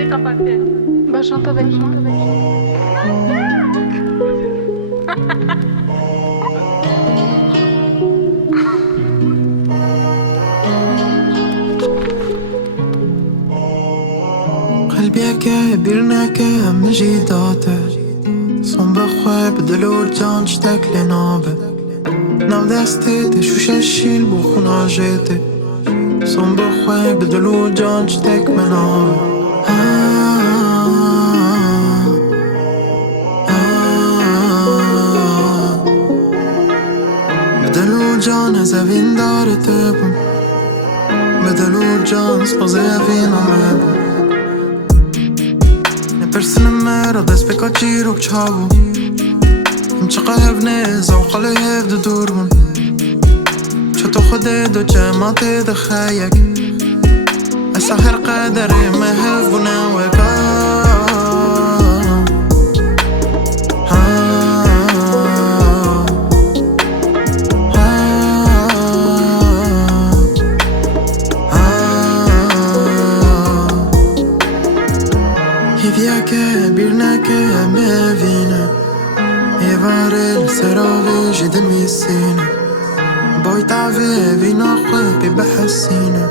Bah chante avec moi. قلبيك بيرنك مجيداته صنب خواه بدلور جان چتک لنابه نام دسته شوش شیل بخونا جیته صنب خواه بدلور جان چتک منابه بدلور جان از اوین دارته بون بدلور جان سپاز اوین آمه بون نپرسنم را دست بکا چی رو چاو چقا هفنه زوقال هفده دور بون چطو خوده دو جماعت دخیک اصلا هر قدره مهف بونه وکا هیویاکه بیرنکه مهوینه ایواره لسراوی جدن میسینه بای تعوی وینا خواه بی بحسینه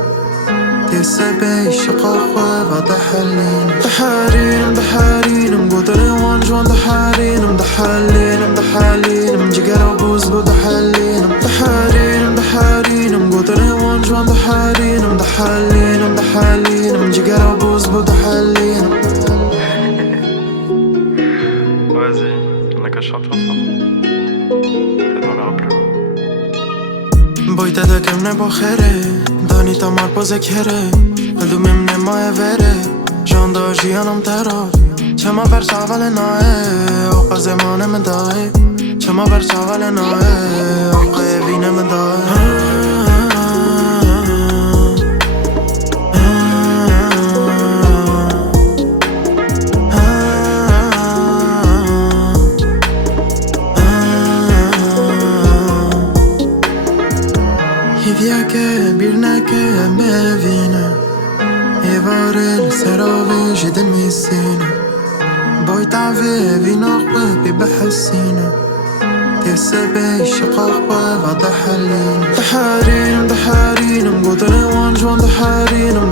تیسه بی شقا خواه و دحلینه دحارینم قدر وان جوان دحارینم جگر و بوز بو دحلینم قدر وان جوان دحلینم جگر و بوز بو دحلینم Vas-y, on a qu'à chanter ensemble. T'es dans la plus loin. بای تدکم نبا خیره دانی تا مار بازکره هدومیم نمای وره جان دا جیانم ترا چما بر چاول ناه اوقا زمانم داه چما بر چاول ناه اوقا وینم داه هیویاکه بیرنکه مهوینه ایواره لسراوی جدن میسینه بای تعوی وینا خواه بی بحسینه تیسه بی شقا خواه و دحلینه دحارینم قدر وان جوان دحلینم